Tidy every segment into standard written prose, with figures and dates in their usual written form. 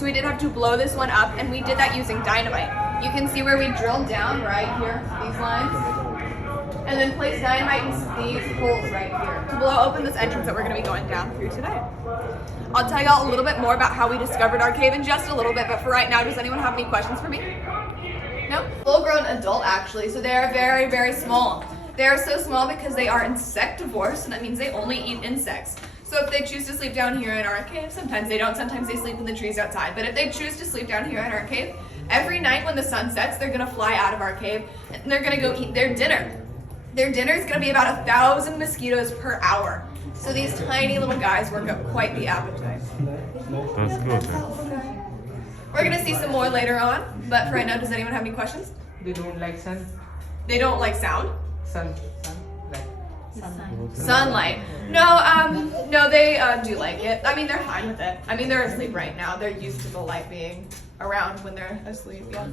So we did have to blow this one up, and we did that using dynamite. You can see where we drilled down right here, these lines, and then place dynamite in these holes right here to blow open this entrance that we're going to be going down through today. I'll tell y'all a little bit more about how we discovered our cave in just a little bit, but for right now, does anyone have any questions for me? No? Full-grown adult, actually, so they are very, very small. They are so small because they are insectivores, and that means they only eat insects. So if they choose to sleep down here in our cave, sometimes they don't, sometimes they sleep in the trees outside, but if they choose to sleep down here in our cave, every night when the sun sets, they're gonna fly out of our cave, and they're gonna go eat their dinner. Their dinner is gonna be about 1,000 mosquitoes per hour. So these tiny little guys work up quite the appetite. That's good. We're gonna see some more later on, but for right now, does anyone have any questions? They don't like sun. They don't like sound? Sunlight. No, they do like it. I mean, they're fine with it. I mean, they're asleep right now. They're used to the light being around when they're asleep. Yeah.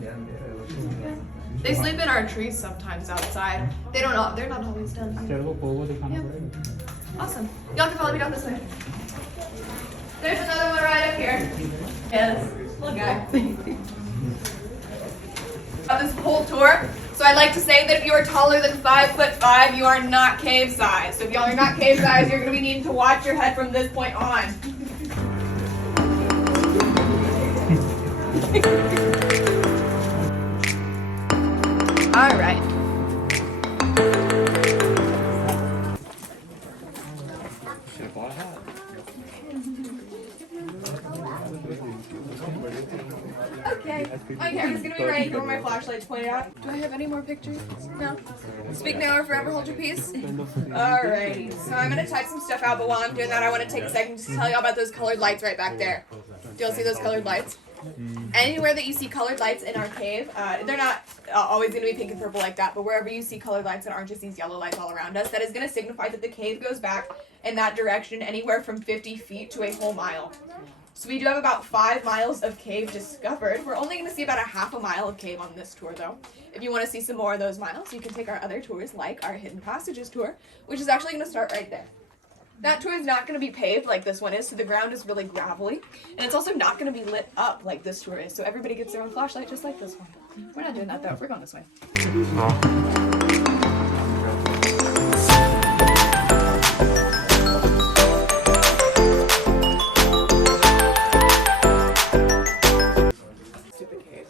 They sleep in our trees sometimes outside. They're not always done. Yeah. Awesome. Y'all can follow me down this way. There's another one right up here. Yes, little guy. This whole tour. So I'd like to say that if you are taller than 5'5", you are not cave size. So if y'all are not cave size, you're going to be needing to watch your head from this point on. All right. Okay, my camera's gonna be ready for my flashlight's pointed out. Do I have any more pictures? No? Speak now or forever hold your peace? Alrighty, so I'm gonna type some stuff out, but while I'm doing that, I want to take a second to tell you about those colored lights right back there. Do y'all see those colored lights? Anywhere that you see colored lights in our cave, they're not always going to be pink and purple like that, but wherever you see colored lights that aren't just these yellow lights all around us, that is going to signify that the cave goes back in that direction anywhere from 50 feet to a whole mile. So we do have about 5 miles of cave discovered. We're only going to see about a half a mile of cave on this tour, though. If you want to see some more of those miles, you can take our other tours, like our Hidden Passages tour, which is actually going to start right there. That tour is not going to be paved like this one is, so the ground is really gravelly. And it's also not going to be lit up like this tour is, so everybody gets their own flashlight just like this one. We're not doing that though, we're going this way.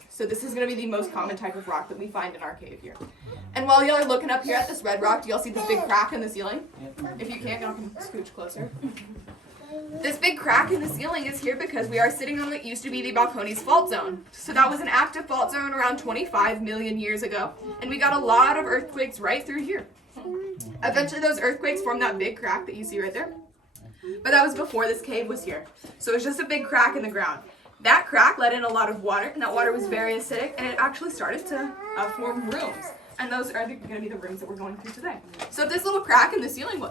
So this is going to be the most common type of rock that we find in our cave here. And while y'all are looking up here at this red rock, do y'all see this big crack in the ceiling? If you can't, y'all can scooch closer. This big crack in the ceiling is here because we are sitting on what used to be the Balcones fault zone. So that was an active fault zone around 25 million years ago, and we got a lot of earthquakes right through here. Eventually those earthquakes formed that big crack that you see right there. But that was before this cave was here. So it was just a big crack in the ground. That crack let in a lot of water, and that water was very acidic, and it actually started to form rooms. And those are going to be the rooms that we're going through today. So if this little crack in the ceiling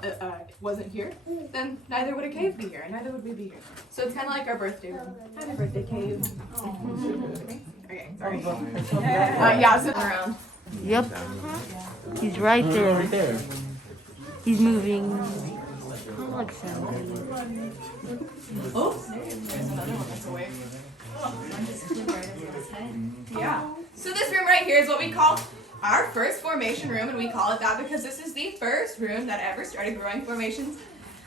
wasn't here, then neither would a cave be here, and neither would we be here. So it's kind of like our birthday room. Happy birthday, cave. Okay, sorry. Yeah, sitting around. Yep. He's right there. He's moving. I like sound. Oh, there's another one that's awake. Yeah. So this room right here is what we call our first formation room, and we call it that because this is the first room that ever started growing formations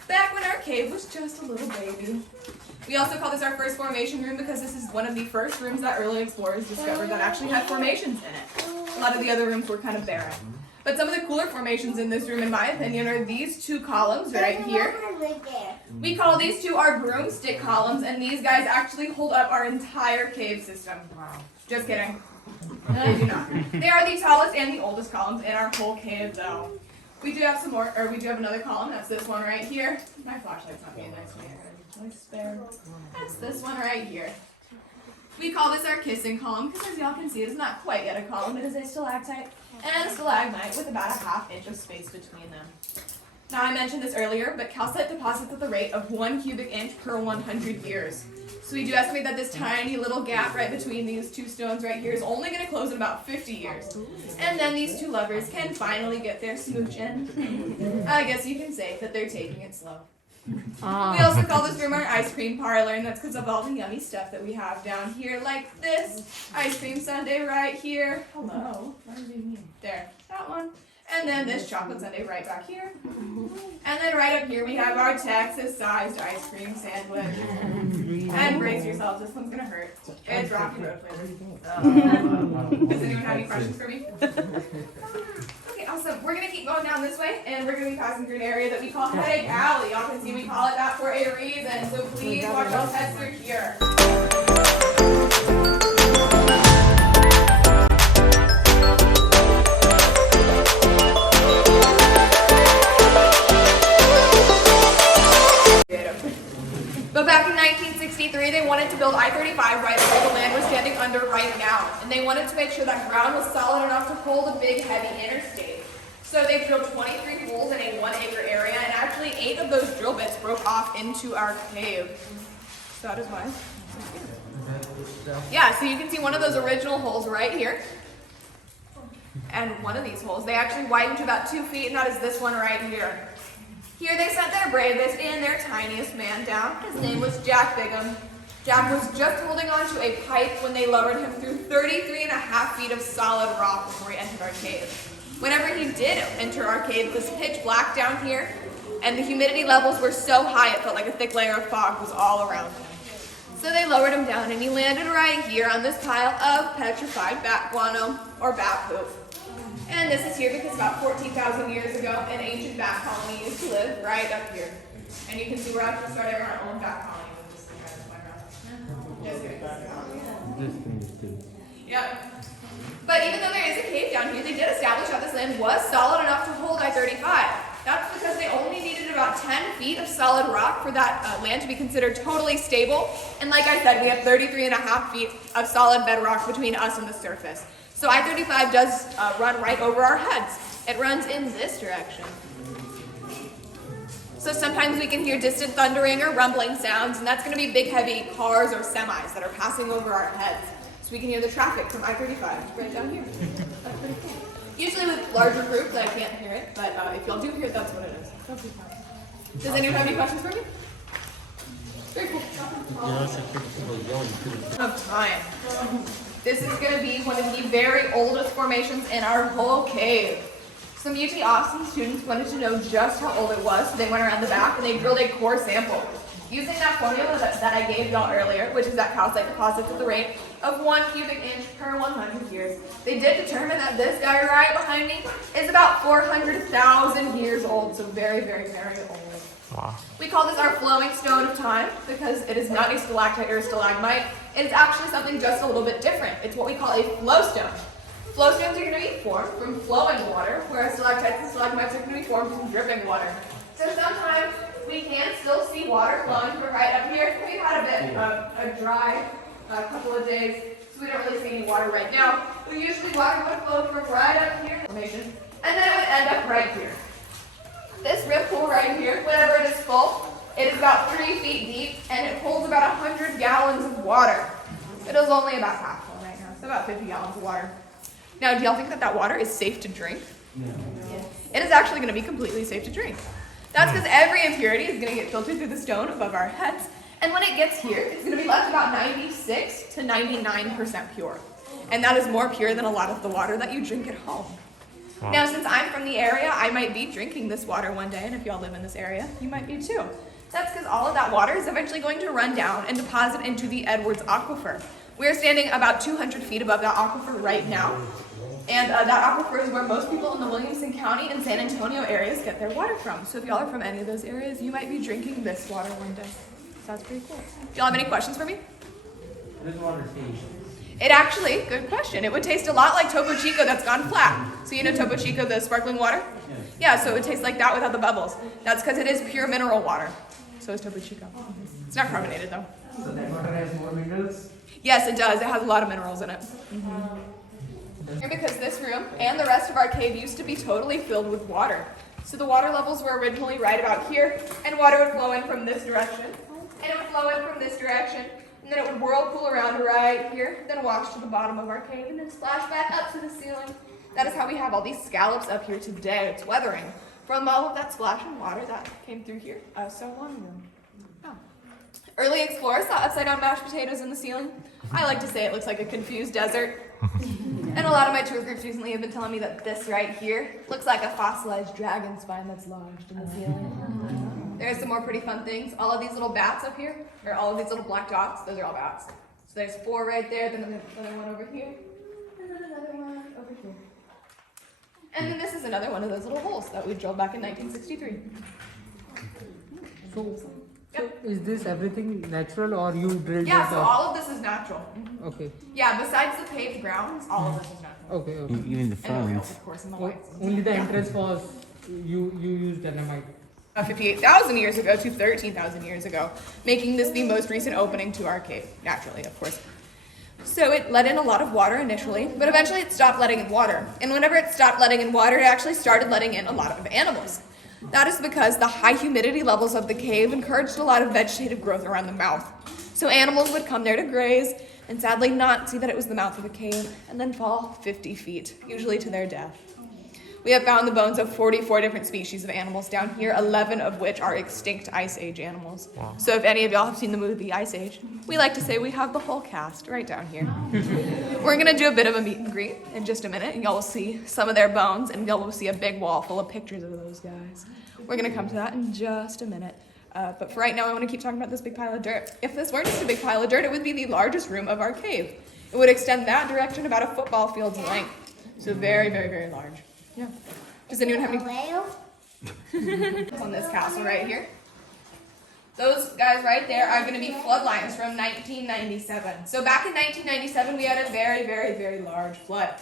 back when our cave was just a little baby. We also call this our first formation room because this is one of the first rooms that early explorers discovered that actually had formations in it. A lot of the other rooms were kind of barren. But some of the cooler formations in this room, in my opinion, are these two columns right here. We call these two our broomstick columns, and these guys actually hold up our entire cave system. Just kidding. They do not. They are the tallest and the oldest columns in our whole cave, though. We do have some more, or we do have another column. That's this one right here. My flashlight's not being nice to me. Really spare. That's this one right here. We call this our kissing column because, as y'all can see, it is not quite yet a column. It is a stalactite and a stalagmite with about a ½ inch of space between them. Now, I mentioned this earlier, but calcite deposits at the rate of 1 cubic inch per 100 years. So we do estimate that this tiny little gap right between these two stones right here is only going to close in about 50 years. And then these two lovers can finally get their smooch in. I guess you can say that they're taking it slow. We also call this room our ice cream parlor, and that's because of all the yummy stuff that we have down here, like this ice cream sundae right here. Hello. There, that one. And then this chocolate sundae right back here. And then right up here we have our Texas-sized ice cream sandwich. And brace yourselves, this one's gonna hurt. It's Rocky Road flavored. Does anyone have any questions for me? Okay, awesome. We're gonna keep going down this way, and we're gonna be passing through an area that we call Headache Alley. Y'all can see we call it that for a reason, so please watch those heads through here. But back in 1963, they wanted to build I-35 right where the land we're standing under right now. And they wanted to make sure that ground was solid enough to hold a big, heavy interstate. So they drilled 23 holes in a 1 acre area, and actually 8 of those drill bits broke off into our cave. So that is why. Yeah, so you can see one of those original holes right here. And one of these holes, they actually widened to about 2 feet, and that is this one right here. Here they sent their bravest and their tiniest man down. His name was Jack Bigham. Jack was just holding on to a pipe when they lowered him through 33.5 feet of solid rock before he entered our cave. Whenever he did enter our cave, it was pitch black down here, and the humidity levels were so high it felt like a thick layer of fog was all around him. So they lowered him down, and he landed right here on this pile of petrified bat guano, or bat poop. And this is here because about 14,000 years ago, an ancient bat colony used to live right up here. And you can see we're actually starting our own bat colony with this thing right in the background. Just kidding. Yep. But even though there is a cave down here, they did establish that this land was solid enough to hold I-35. That's because they only needed about 10 feet of solid rock for that land to be considered totally stable. And like I said, we have 33.5 feet of solid bedrock between us and the surface. So I-35 does run right over our heads. It runs in this direction. So sometimes we can hear distant thundering or rumbling sounds, and that's going to be big, heavy cars or semis that are passing over our heads. So we can hear the traffic from I-35 right down here. That's pretty cool. Usually with larger groups, I can't hear it, but if y'all do hear it, that's what it is. Does anyone have any questions for me? Very cool. Of time. This is going to be one of the very oldest formations in our whole cave. Some UT Austin students wanted to know just how old it was, so they went around the back and they drilled a core sample. Using that formula that I gave y'all earlier, which is that calcite deposits at the rate of 1 cubic inch per 100 years, they did determine that this guy right behind me is about 400,000 years old, so very, very, very old. Wow. We call this our flowing stone of time because it is not a stalactite or a stalagmite. It is actually something just a little bit different. It's what we call a flow stone. Flow stones are going to be formed from flowing water, whereas stalactites and stalagmites are going to be formed from dripping water. So sometimes we can still see water flowing from right up here. We've had a bit of a dry couple of days, so we don't really see any water right now. But usually water would flow from right up here, and then it would end up right here. This rim pool right here, whenever it is full, it is about 3 feet deep, and it holds about 100 gallons of water. It is only about half full right now, so about 50 gallons of water. Now, do y'all think that water is safe to drink? No. It is actually going to be completely safe to drink. That's because every impurity is going to get filtered through the stone above our heads, and when it gets here, it's going to be left about 96 to 99% pure. And that is more pure than a lot of the water that you drink at home. Wow. Now, since I'm from the area, I might be drinking this water one day, and if y'all live in this area, you might be too. That's because all of that water is eventually going to run down and deposit into the Edwards Aquifer. We're standing about 200 feet above that aquifer right now, and that aquifer is where most people in the Williamson County and San Antonio areas get their water from. So if y'all are from any of those areas, you might be drinking this water one day. So that's pretty cool. Do y'all have any questions for me? What does water taste? It actually, good question. It would taste a lot like Topo Chico that's gone flat. So you know Topo Chico, the sparkling water? Yeah, so it would taste like that without the bubbles. That's because it is pure mineral water. So is Topo Chico. It's not carbonated though. So that water has more minerals? Yes, it does. It has a lot of minerals in it. Because this room and the rest of our cave used to be totally filled with water. So the water levels were originally right about here, and water would flow in from this direction, and it would flow in from this direction, and then it would whirlpool around right here, then wash to the bottom of our cave, and then splash back up to the ceiling. That is how we have all these scallops up here today. It's weathering from all of that splashing water that came through here so long ago. Oh. Early explorers saw upside down mashed potatoes in the ceiling. I like to say it looks like a confused desert. And a lot of my tour groups recently have been telling me that this right here looks like a fossilized dragon spine that's lodged in the ceiling. There's some more pretty fun things. All of these little bats up here, or all of these little black dots, those are all bats. So there's 4 right there, then another one over here, and then another one over here. And then this is another one of those little holes that we drilled back in 1963. So is this everything natural or you drilled Yeah, it so up? all of this is natural. Okay. Yeah, besides the paved grounds, all of this is natural. Okay. Okay. Even the And the rails, front. of course, and the O- lights. only the entrance was you used dynamite. 58,000 years ago to 13,000 years ago, making this the most recent opening to our cave, naturally, of course. So it let in a lot of water initially, but eventually it stopped letting in water. And whenever it stopped letting in water, it actually started letting in a lot of animals. That is because the high humidity levels of the cave encouraged a lot of vegetative growth around the mouth. So animals would come there to graze and sadly not see that it was the mouth of the cave and then fall 50 feet, usually to their death. We have found the bones of 44 different species of animals down here, 11 of which are extinct Ice Age animals. Wow. So if any of y'all have seen the movie Ice Age, we like to say we have the whole cast right down here. We're gonna do a bit of a meet and greet in just a minute, and y'all will see some of their bones, and y'all will see a big wall full of pictures of those guys. We're gonna come to that in just a minute. But for right now, I wanna keep talking about this big pile of dirt. If this weren't just a big pile of dirt, it would be the largest room of our cave. It would extend that direction about a football field's length. So very, very, very large. Yeah. Does anyone have any on this castle right here? Those guys right there are going to be floodlines from 1997. So back in 1997, we had a very, very, very large flood.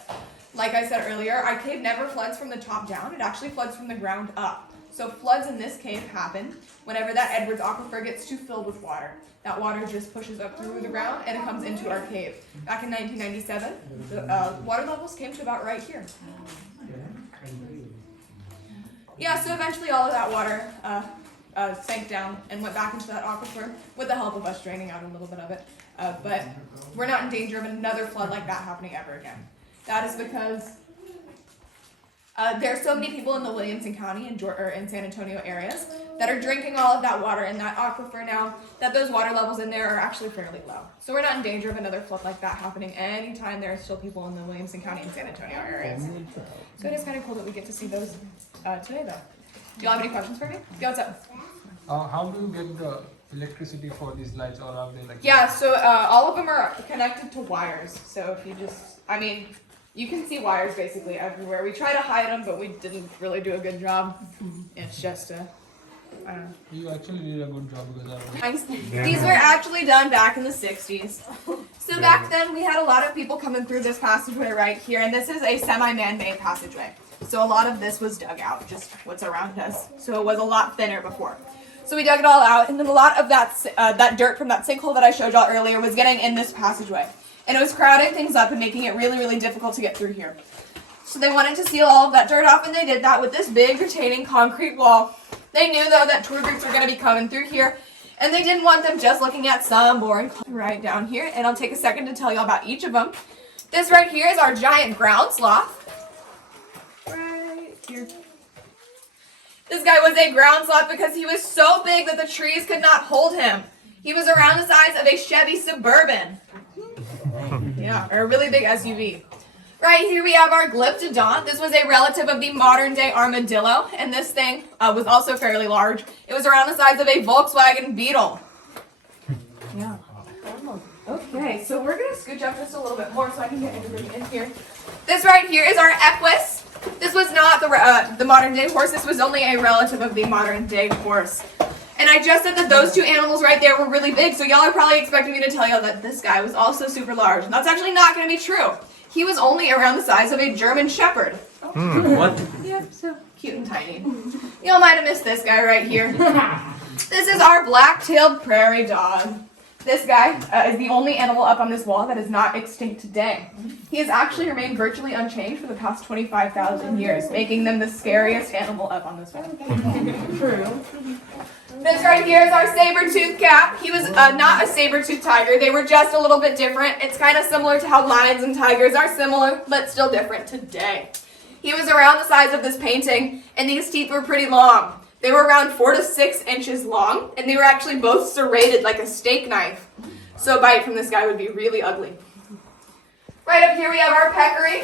Like I said earlier, our cave never floods from the top down. It actually floods from the ground up. So floods in this cave happen whenever that Edwards Aquifer gets too filled with water. That water just pushes up through the ground and it comes into our cave. Back in 1997, the water levels came to about right here. Yeah, so eventually all of that water sank down and went back into that aquifer with the help of us draining out a little bit of it. But we're not in danger of another flood like that happening ever again. That is because there are so many people in the Williamson County and in San Antonio areas that are drinking all of that water in that aquifer now that those water levels in there are actually fairly low. So we're not in danger of another flood like that happening anytime there are still people in the Williamson County and San Antonio areas. So it is kind of cool that we get to see those today though. Do y'all have any questions for me? Yeah, what's up? How do you get the electricity for these lights, or are they like? Yeah, so all of them are connected to wires. So if you just, I mean, you can see wires basically everywhere. We try to hide them, but we didn't really do a good job. It's just I don't know. You actually did a good job because These were actually done back in the 60s. So back then we had a lot of people coming through this passageway right here, and this is a semi-man-made passageway. So a lot of this was dug out, just what's around us. So it was a lot thinner before. So we dug it all out, and then a lot of that dirt from that sinkhole that I showed y'all earlier was getting in this passageway. And it was crowding things up and making it really, really difficult to get through here. So they wanted to seal all of that dirt off, and they did that with this big retaining concrete wall. They knew, though, that tour groups were going to be coming through here, and they didn't want them just looking at some boring right down here. And I'll take a second to tell you about each of them. This right here is our giant ground sloth. Right here. This guy was a ground sloth because he was so big that the trees could not hold him. He was around the size of a Chevy Suburban. Yeah, or a really big SUV. Right here we have our Glyptodont. This was a relative of the modern day armadillo, and this thing was also fairly large. It was around the size of a Volkswagen Beetle. Yeah. Okay, so we're going to scooch up just a little bit more so I can get everybody in here. This right here is our Equus. This was not the modern day horse. This was only a relative of the modern day horse. And I just said that those two animals right there were really big, so y'all are probably expecting me to tell y'all that this guy was also super large. And that's actually not going to be true. He was only around the size of a German Shepherd. What? Yep, so cute and tiny. Y'all might have missed this guy right here. This is our black-tailed prairie dog. This guy is the only animal up on this wall that is not extinct today. He has actually remained virtually unchanged for the past 25,000 years, making them the scariest animal up on this wall. True. This right here is our saber-toothed cat. He was not a saber-toothed tiger. They were just a little bit different. It's kind of similar to how lions and tigers are similar, but still different today. He was around the size of this painting, and these teeth were pretty long. They were around 4 to 6 inches long, and they were actually both serrated like a steak knife. So a bite from this guy would be really ugly. Right up here we have our peccary.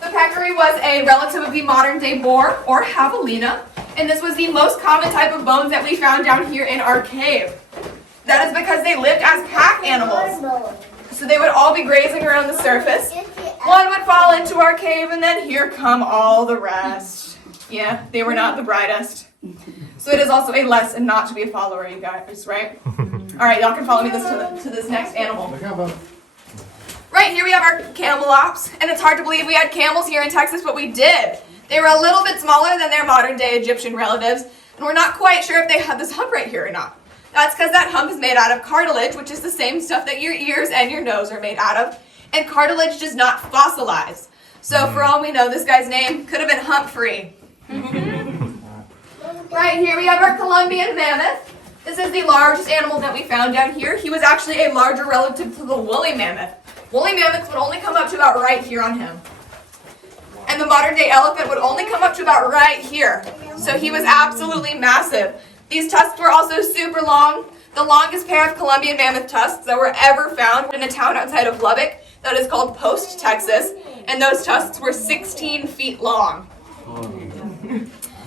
The peccary was a relative of the modern-day boar, or javelina, and this was the most common type of bones that we found down here in our cave. That is because they lived as pack animals. So they would all be grazing around the surface. One would fall into our cave, and then here come all the rest. Yeah, they were not the brightest. So it is also a lesson not to be a follower, you guys, right? All right, y'all can follow me to this next animal. Right, here we have our camelops, and it's hard to believe we had camels here in Texas, but we did. They were a little bit smaller than their modern-day Egyptian relatives, and we're not quite sure if they had this hump right here or not. That's because that hump is made out of cartilage, which is the same stuff that your ears and your nose are made out of, and cartilage does not fossilize. So for all we know, this guy's name could have been Humphrey. Right, here we have our Columbian mammoth. This is the largest animal that we found down here. He was actually a larger relative to the woolly mammoth. Woolly mammoths would only come up to about right here on him. And the modern day elephant would only come up to about right here. So he was absolutely massive. These tusks were also super long. The longest pair of Columbian mammoth tusks that were ever found in a town outside of Lubbock that is called Post, Texas. And those tusks were 16 feet long.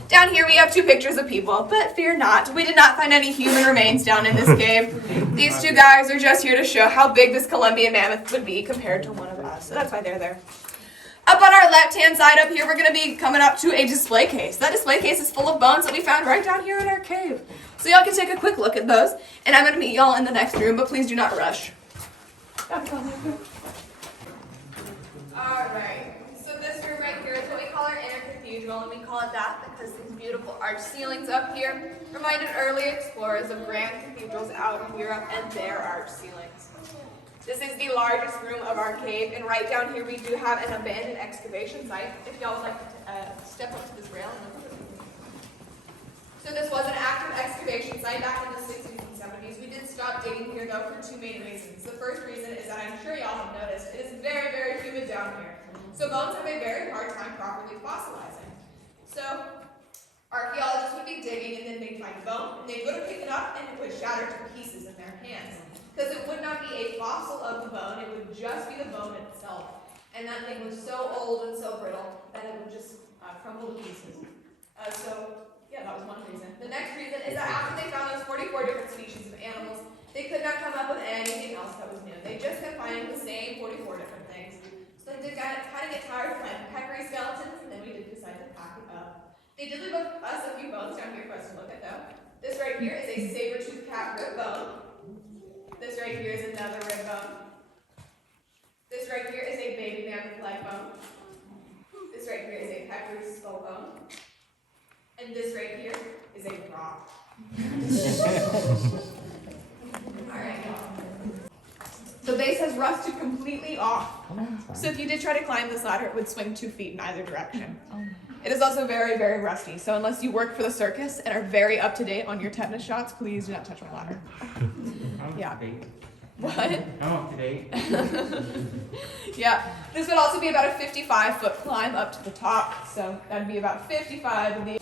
Down here we have 2 pictures of people, but fear not, we did not find any human remains down in this cave. These 2 guys are just here to show how big this Columbian mammoth would be compared to one of us, so that's why they're there. Up on our left-hand side up here, we're going to be coming up to a display case. That display case is full of bones that we found right down here in our cave. So y'all can take a quick look at those, and I'm going to meet y'all in the next room, but please do not rush. Alright, so this room right here is what we call our inner cathedral, and we call it that because these beautiful arched ceilings up here reminded early explorers of grand cathedrals out in Europe and their arched ceilings. This is the largest room of our cave, and right down here we do have an abandoned excavation site. If y'all would like to step up to this rail. So this was an active excavation site back in the 60s and 70s. We did stop digging here though for 2 main reasons. The first reason is that I'm sure y'all have noticed it is very, very humid down here. So bones have a very hard time properly fossilizing. So archaeologists would be digging and then they'd find a bone and they'd go to pick it up and it would shatter to pieces in their hands. Because it would not be a fossil of the bone, it would just be the bone itself. And that thing was so old and so brittle that it would just crumble to pieces. Yeah, that was one reason. The next reason is that after they found those 44 different species of animals, they could not come up with anything else that was new. They just kept finding the same 44 different things. So they did kind of get tired of finding peccary skeletons, and then we did decide to pack it up. They did leave us a few bones down here for us to look at though. This right here is a saber-toothed cat rib bone. This right here is another rib bone. This right here is a baby mammoth leg bone. This right here is a peccary skull bone. And this right here is a rock. Alright, y'all. The base has rusted completely off. So if you did try to climb this ladder, it would swing 2 feet in either direction. It is also very, very rusty. So unless you work for the circus and are very up to date on your tetanus shots, please do not touch my ladder. Yeah. What? I'm up to date. Yeah. This would also be about a 55-foot climb up to the top. So that'd be about 55 of the